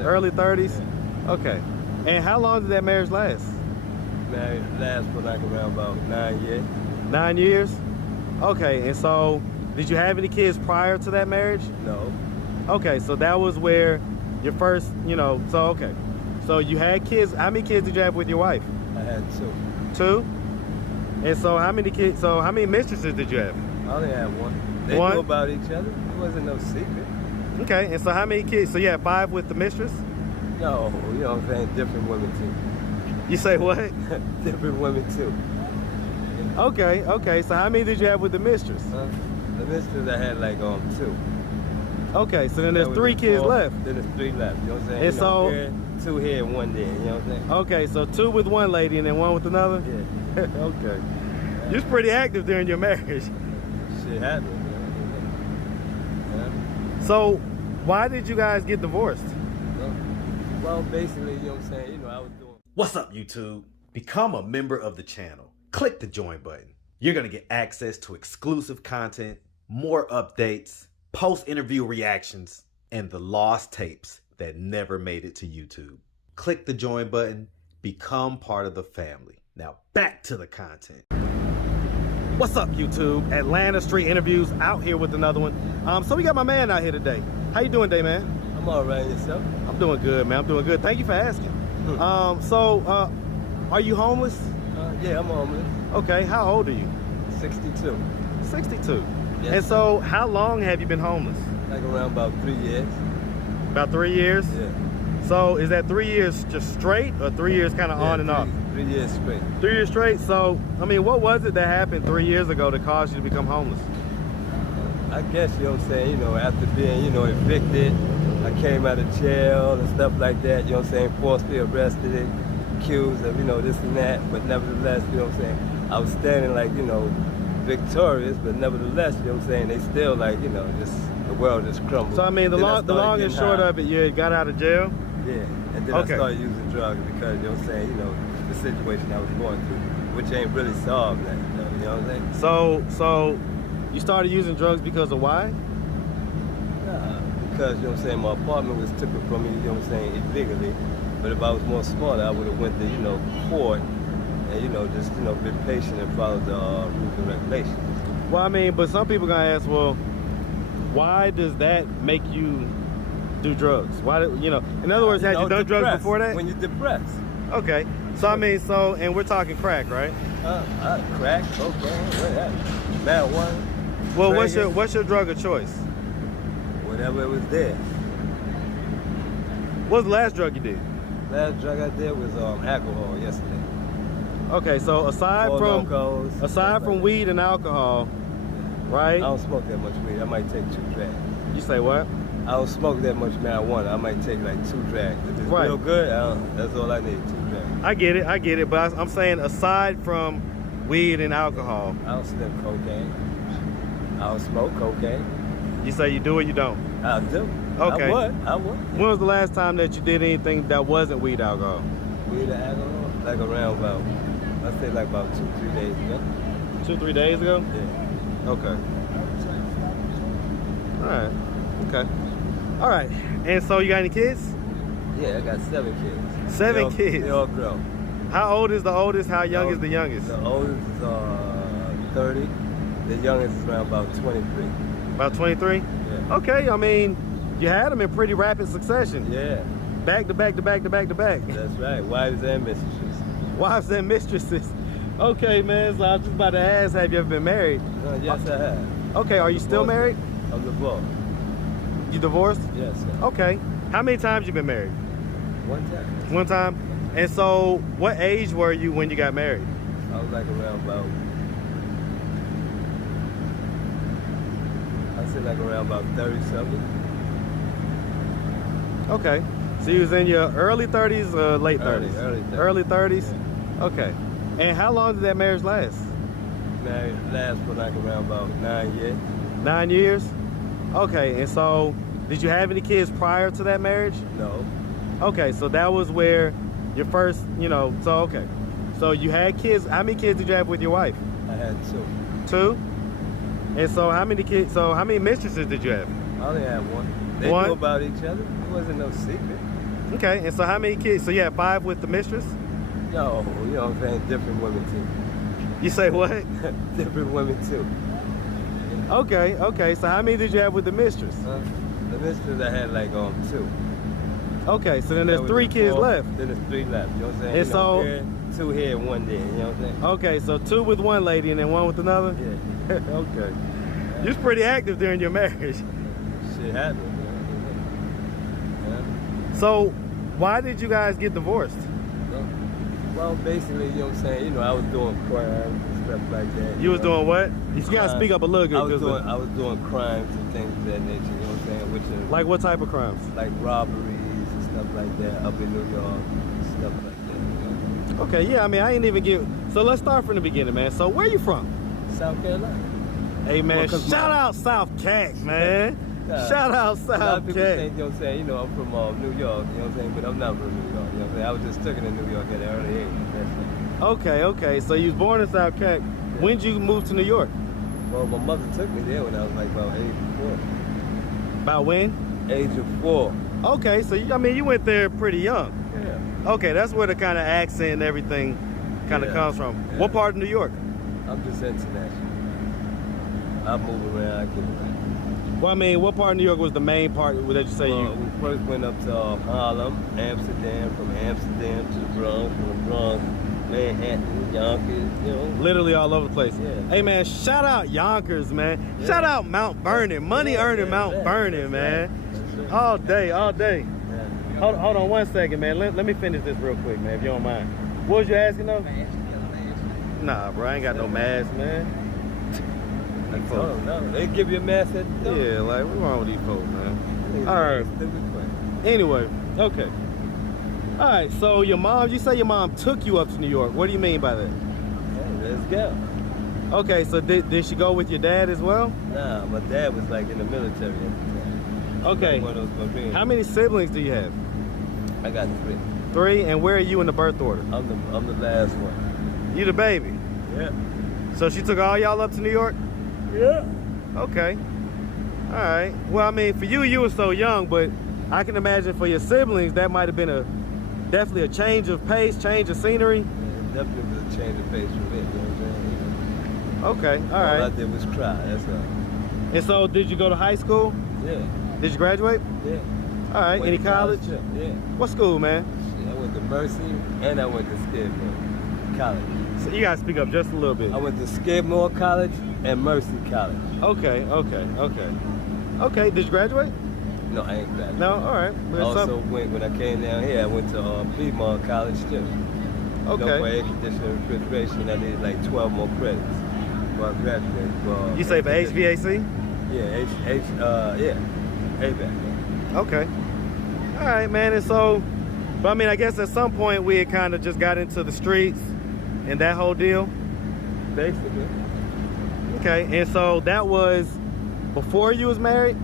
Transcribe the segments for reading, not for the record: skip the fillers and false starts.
30s. Early 30s? Yeah. Okay. And how long did that marriage last? Married last for like around about 9 years. 9 years? Okay, and so did you have any kids prior to that marriage? No. Okay, so that was where your first, so okay. So you had kids. How many kids did you have with your wife? I had 2. 2? And so how many mistresses did you have? I only had 1. They One? knew about each other. It wasn't no secret. Okay, and so how many kids? So you had 5 with the mistress? No, you know what I'm saying? Different women too. You say what? Different women too. Okay, so how many did you have with the mistress? The mistress I had like 2. Okay, so then there's 3 kids 4, left. Then there's 3 left, you know what I'm saying? And so, here, 2 here and 1 there, you know what I'm saying? Okay, so 2 with one lady and then 1 with another? Yeah. Okay. You was pretty active during your marriage. Shit happened, yeah. So, why did you guys get divorced? Well, basically, you know what I'm saying? I was doing... What's up, YouTube? Become a member of the channel. Click the join button. You're going to get access to exclusive content, more updates, post-interview reactions, and the lost tapes that never made it to YouTube. Click the join button. Become part of the family. Now, back to the content. What's up, YouTube? Atlanta Street Interviews out here with another one. So we got my man out here today. How you doing today, man? I'm all right, yourself? I'm doing good, man. I'm doing good. Thank you for asking. Are you homeless? Yeah, I'm homeless. Okay, how old are you? 62. 62. Yes, and so, how long have you been homeless? Like around about 3 years. About 3 years? Yeah. So, is that 3 years just straight, or 3 years kind of on and off? 3 years straight. 3 years straight? So, I mean, what was it that happened 3 years ago that caused you to become homeless? I guess, you know what I'm saying, after being, evicted, I came out of jail and stuff like that, you know what I'm saying, forcibly arrested, accused of, this and that, but nevertheless, you know what I'm saying, I was standing like, victorious, but nevertheless, you know what I'm saying, they still like, just, the world just crumbled. So, I mean, the long and short of it, you got out of jail? Yeah, and then I started using drugs because, you know what I'm saying, the situation I was going through, which ain't really solved that, you know what I'm saying? So you started using drugs because of why? Because, you know what I'm saying, my apartment was taken from me, you know what I'm saying, illegally. But if I was more smarter, I would have went to, court and, just, been patient and followed the rules and regulations. Well, I mean, but some people gonna ask, well, why does that make you do drugs? Why, in other words, had you done drugs before that? When you're depressed. Okay. So, I mean, and we're talking crack, right? Crack, cocaine, whatever. Marijuana. Well, what's your drug of choice? Whatever was there. What's the last drug you did? Last drug I did was alcohol yesterday. Okay, so aside from weed and alcohol, right? I don't smoke that much weed. I might take 2 drags. You say what? I don't smoke that much marijuana. I might take like 2 drags. If it's real good, that's all I need, 2 drags. I get it, but I'm saying aside from weed and alcohol. I don't sniff cocaine. I don't smoke cocaine. You say you do or you don't? I do. Okay. I would. When was the last time that you did anything that wasn't weed alcohol? Weed or alcohol? Like around about, I'd say like about 2-3 days ago. 2-3 days ago? Yeah. Okay. Alright. Okay. Alright. And so you got any kids? Yeah, I got 7 kids. 7 kids? They all grown. How old is the oldest? How young is the youngest? The oldest is 30. The youngest is around about 23. About 23? Yeah. Okay, I mean, you had them in pretty rapid succession. Yeah. Back to back to back to back to back. That's right. Wives and mistresses. Wives and mistresses. Okay, man. So I was just about to ask, have you ever been married? Yes, I have. Okay, are you still married? I'm divorced. You divorced? Yes, sir. Okay. How many times you been married? 1 time. 1 time? And so, what age were you when you got married? I was like around about, I'd say like around about 30-something. Okay. So you was in your early 30s or late 30s? Early 30s. Early 30s? Okay. And how long did that marriage last? Married last for like around about 9 years. 9 years? Okay. And so, did you have any kids prior to that marriage? No. Okay, so that was where your first, okay. So you had kids. How many kids did you have with your wife? I had 2. 2? And so how many mistresses did you have? I only had 1. They knew about each other. It wasn't no secret. Okay, and so how many kids? So you had 5 with the mistress? No, you know what I'm saying? Different women too. You say what? Different women too. Okay, okay. So how many did you have with the mistress? The mistress I had like 2. Okay, so then there's 3 kids left. Then there's 3 left. You know what I'm saying? And so here, 2 here, 1 there. You know what I'm saying? Okay, so 2 with one lady and then 1 with another. Yeah. Okay. You was pretty active during your marriage. Shit happened. Yeah. So why did you guys get divorced? Well, basically, you know what I'm saying? You know, I was doing crimes and stuff like that. You was doing what? You gotta speak up a little good. I was doing crimes and things of that nature, you know what I'm saying? Which is like what type of crimes? like robberies and stuff like that up in New York, stuff like that. You know? Okay, yeah, I mean, I ain't even get. So let's start from the beginning, man. So where you from? South Carolina. Hey, man, Well, shout out South Cac, man. Shout out A lot South of people Cac. think, you know what I'm saying, you know, I'm from New York, you know what I'm saying, but I'm not from New York, you know what I'm saying. I was just taken to New York at an early age. That's it. Okay, okay. So you was born in South Cac. Yeah. When did you move to New York? Well, my mother took me there when I was like about age of 4. About when? Age of 4. Okay, so I mean, you went there pretty young. Yeah. Okay, that's where the kind of accent and everything kind of Yeah. comes from. Yeah. What part of New York? I'm just international. I move around, I get around. Well, I mean, what part of New York was the main part that you say you? We first went up to Harlem, Amsterdam, from Amsterdam to the Bronx, from the Bronx, Manhattan, Yonkers, you know. Literally all over the place. Yeah. Hey, man, shout out Yonkers, man. Yeah. Shout out Mount Vernon. Money earning Mount Vernon, man. That's right. All day, all day. Yeah. Hold on 1 second, man. Let me finish this real quick, man, if you don't mind. What was you asking, though? Nah, bro, I ain't got no mask, man. Oh, no, they give you a mask at the door. Yeah, like, what's wrong with these folks, man? All right. Stupid question. Anyway, okay. All right, so you say your mom took you up to New York. What do you mean by that? Hey, let's go. Okay, so did she go with your dad as well? Nah, my dad was like in the military at the time. Okay. Like one of those Marines. How many siblings do you have? I got 3. 3, and where are you in the birth order? I'm the last one. You the baby. Yeah. So she took all y'all up to New York? Yeah. Okay. All right. Well, I mean, for you were so young, but I can imagine for your siblings, that might have been definitely a change of pace, change of scenery. Yeah, definitely was a change of pace for me, you know what I'm saying? Okay, all right. All I did was cry, that's all. And so did you go to high school? Yeah. Did you graduate? Yeah. All right. Went Any to college? too. Yeah. What school, man? Shit, I went to Mercy and I went to Skidmore College. So you gotta speak up just a little bit. I went to Skidmore College and Mercy College. Okay, okay, okay. Okay, did you graduate? No, I ain't graduated. No, all right. I also went, when I came down here, I went to Piedmont College too. You know, for Okay. air conditioning and refrigeration, I needed like 12 more credits before I graduated. You say for HVAC? Yeah, HVAC. Okay. All right, man. And so, but I mean, I guess at some point we had kind of just got into the streets and that whole deal. Basically. Okay. And so that was before you was married?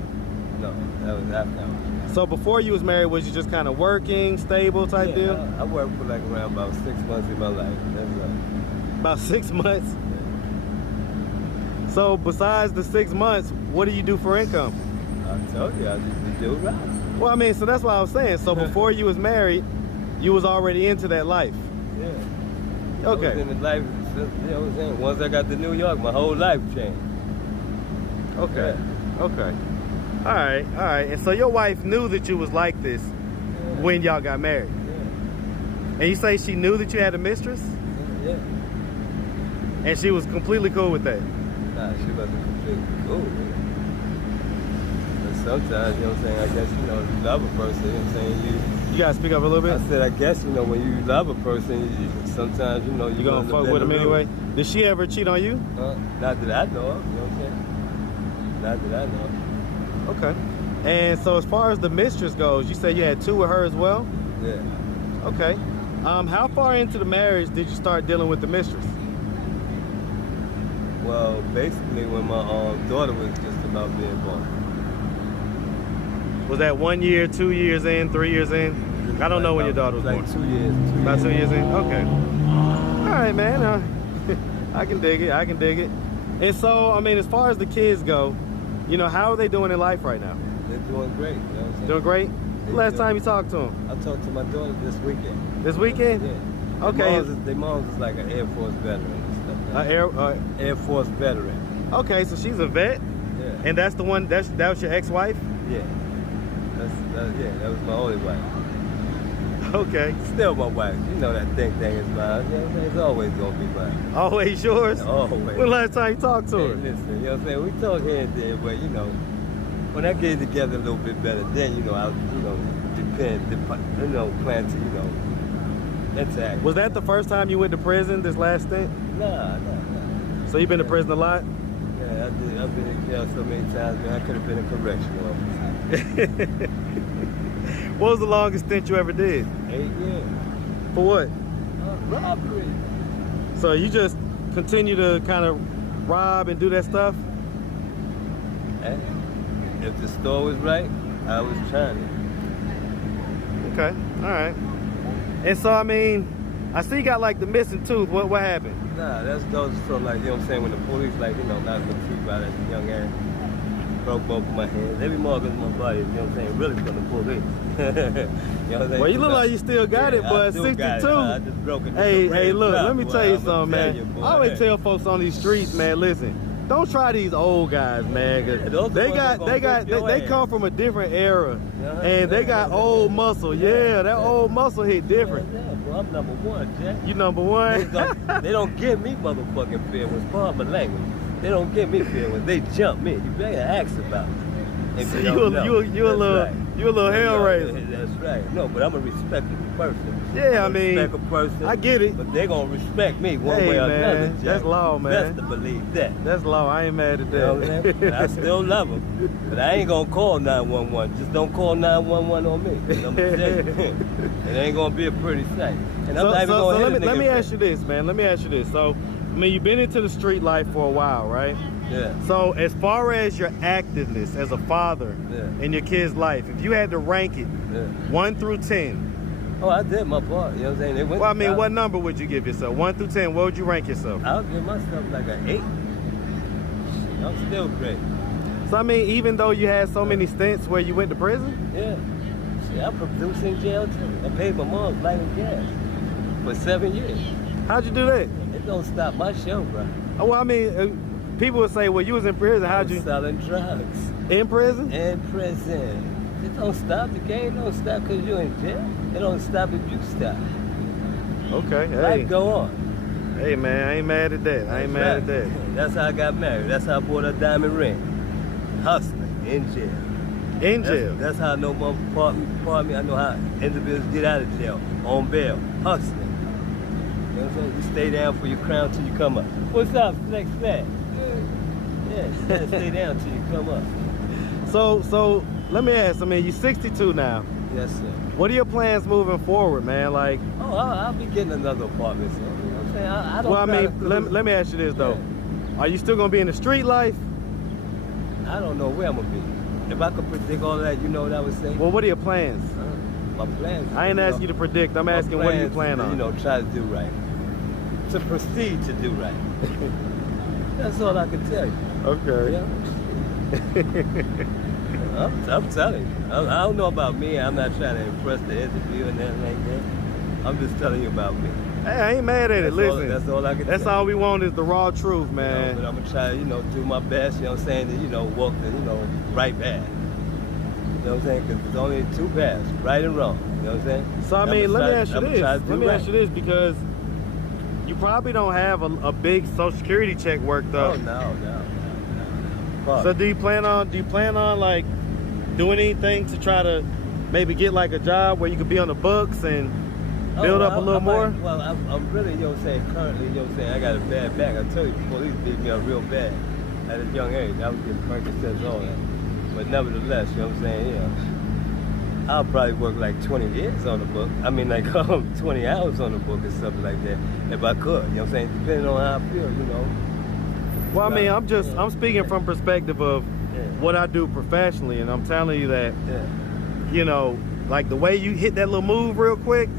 No, that was after I was married. So before you was married, was you just kind of working, stable type deal? I worked for like around about 6 months in my life. That's right. About 6 months? So besides the 6 months, what do you do for income? I told you, I used to do right. Well, I mean, so that's what I was saying. So before you was married, you was already into that life. Yeah. I Okay. was in the life, you know what I'm saying? Once I got to New York, my whole life changed. Okay. Okay. All right. All right. And so your wife knew that you was like this when y'all got married. Yeah. And you say she knew that you had a mistress? Yeah. And she was completely cool with that? Nah, she wasn't completely cool with it. But sometimes, you know what I'm saying, I guess, you know, if you love a person, you know what I'm saying, You gotta speak up a little bit? I said, I guess, you know, when you love a person, sometimes, you know, You gonna fuck with him anyway? Did she ever cheat on you? Not that I know of, you know what I'm saying? Not that I know of. Okay. And so as far as the mistress goes, you said you had 2 with her as well? Yeah. Okay. How far into the marriage did you start dealing with the mistress? Well, basically when my daughter was just about being born. Was that 1 year, 2 years in, 3 years in? I don't know when your daughter was like born. 2 years. About 2 years in? Okay. All right, man. I can dig it. I can dig it. And so, I mean, as far as the kids go, you know, how are they doing in life right now? They're doing great. You know what I'm saying? Doing great? Last time you talked to him? I talked to my daughter this weekend. This weekend? Yeah. Okay. Their mom's is like an Air Force veteran and stuff. Air Force veteran. Okay, so she's a vet. Yeah. And that's the one. That was your ex-wife. Yeah. That was my only wife. Okay. Still my wife. You know that thing is mine. You know what I'm saying? It's always gonna be mine. Always yours? Always. When last time you talked to her? Listen, you know what I'm saying? We talk here and there, but you know, when I get together a little bit better, then you know I'll plan to interact. Was that the first time you went to prison? This last stint? Nah. So you've been to prison a lot? Yeah, I did. I've been in jail so many times, man. I could have been a correctional officer. What was the longest stint you ever did? 8 years. For what? Robbery. So you just continue to kind of rob and do that stuff? Hey, if the store was right, I was trying it. Okay, all right. And so, I mean, I see you got like the missing tooth. What happened? Nah, that's those from like, you know what I'm saying, when the police knocked my teeth out as a young age. Broke both of my hands. Every mark in my body, you know what I'm saying, really from the police. You know what I'm saying? Well, you look like you still got it, but 62. I just broke it. Hey, look, let me tell you something, man. I always tell folks on these streets, man, listen, don't try these old guys, man. They come from a different era, and they got old muscle. Yeah, that old muscle hit different. Yeah, bro, I'm number one, Jack. You number one? They don't give me motherfucking fear. It's part of my language. They don't give me fear when they jump me. You better ask about it. So you a little hell raiser. That's right. No, but I'm a respectable person. Yeah, I mean, respect a person. I get it. But they gonna respect me one way or another. Jack. That's law, man. Best to believe that. That's law. I ain't mad at that. You know what I'm saying? I still love them, but I ain't gonna call 911. Just don't call 911 on me. You know what I'm saying? It ain't gonna be a pretty sight. And I'm not even gonna hit a nigga. Let me ask you this, man. Let me ask you this. So, I mean, you've been into the street life for a while, right? Yeah. So as far as your activeness as a father in your kid's life, if you had to rank it 1 through 10. Oh, I did my part. You know what I'm saying? They went well, I mean, what number would you give yourself? 1 through 10, what would you rank yourself? I would give myself like an 8. I'm still great. So I mean, even though you had so many stints where you went to prison? Yeah. Shit, I produced in jail too. I paid my mom's light and gas for 7 years. How'd you do that? It don't stop my show, bro. Oh, well, I mean, people would say, well, you was in prison. How'd you? Selling drugs. In prison? In prison. It don't stop. The game don't stop because you're in jail. It don't stop if you stop. Okay. Hey. Life go on. Hey, man, I ain't mad at that. I ain't mad at that. That's how I got married. That's how I bought a diamond ring. Hustling in jail. In jail? That's how I know pardon me. I know how individuals get out of jail on bail. Hustling. You know what I'm saying? You stay down for your crown till you come up. What's up, Flex Fat? Yeah, stay down till you come up. So let me ask. I mean, you're 62 now. Yes, sir. What are your plans moving forward, man? Like, I'll be getting another apartment soon. You know what I'm saying? I don't. Well, I mean, let me ask you this though. Yeah. Are you still gonna be in the street life? I don't know where I'm gonna be. If I could predict all that, you know what I would say? Well, what are your plans? My plans. I ain't asking you to predict. I'm asking what do you plan on? You know, try to do right. To proceed to do right. That's all I can tell you. Okay. Yeah. I'm telling you. I don't know about me. I'm not trying to impress the interview and nothing like that. I'm just telling you about me. Hey, I ain't mad at it. Listen, that's all I can That's all we want is the raw truth, man. But I'm going to try to, do my best, you know what I'm saying, to, walk the, right path. You know what I'm saying? Because there's only 2 paths, right and wrong. You know what I'm saying? So, I mean, let me ask you this because you probably don't have a big Social Security check worked up. Oh, no. So do you plan on like doing anything to try to maybe get like a job where you could be on the books and build up a little more? Well, I'm really, you know what I'm saying, currently, you know what I'm saying, I got a bad back. I tell you, police beat me up real bad at a young age. I was getting Percocets all that. But nevertheless, you know what I'm saying, I'll probably work like 20 years on the book. I mean, like 20 hours on the book or something like that, if I could. You know what I'm saying? Depending on how I feel, Well, I mean, I'm speaking from perspective of what I do professionally, and I'm telling you that, like the way you hit that little move real quick,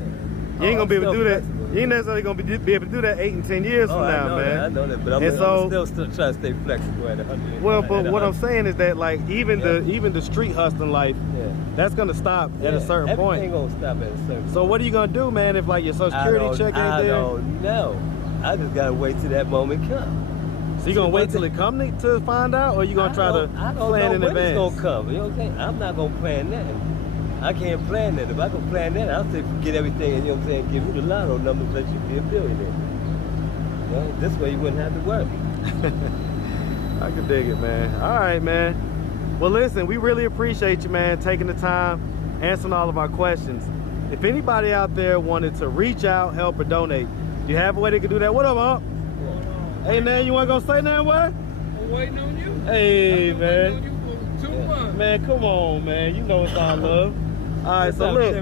you ain't gonna be able to do that. You ain't necessarily gonna be able to do that 8 and 10 years from now, man. I know that, but I'm still trying to stay flexible at 100. Well, but what I'm saying is that, like, even the street hustling life, that's gonna stop at a certain point. Everything gonna stop at a certain point. So what are you gonna do, man, if like your Social Security check ain't there? I don't know. I just gotta wait till that moment comes. So you gonna wait till it come to find out, or you gonna try to plan in advance? It's gonna come. You know what I'm saying? I'm not gonna plan that. I can't plan that. If I could plan that, I'll say forget everything and, you know what I'm saying, give you the lotto numbers, let you be a billionaire. You know, this way you wouldn't have to worry. I can dig it, man. All right, man. Well, listen, we really appreciate you, man, taking the time, answering all of our questions. If anybody out there wanted to reach out, help, or donate, do you have a way they could do that? What up, Unc? Hey, man, you want to go say nothing, what? I'm waiting on you. Hey, I've been man. waiting on you for 2 months. Man, come on, man. You know it's all love. All right, so look.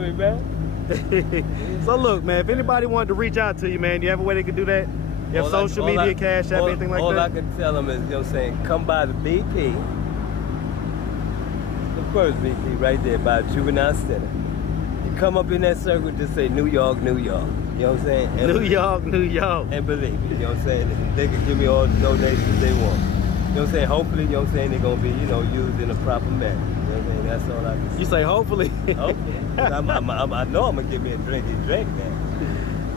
So look, man, if anybody wanted to reach out to you, man, do you have a way they could do that? You have social media, Cash App, anything like that? All I can tell them is, you know what I'm saying, come by the BP. The first BP right there by Juvenile Center. You come up in that circle, just say New York, New York. You know what I'm saying? New York, New York. And believe me, you know what I'm saying? They can give me all the donations they want. You know what I'm saying? Hopefully, you know what I'm saying, they're going to be, you know, used in a proper manner. You know what I'm saying? That's all I can say. You say hopefully? Hopefully. I know I'm going to give me a drink now.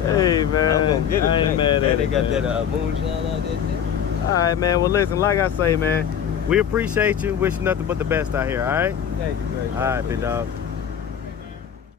Hey, man. I'm going to get a I ain't drink. mad at They it, got man. that moonshine out there, too. All right, man. Well, listen, like I say, man, we appreciate you. Wish you nothing but the best out here, all right? Thank you very much. All right, big dog.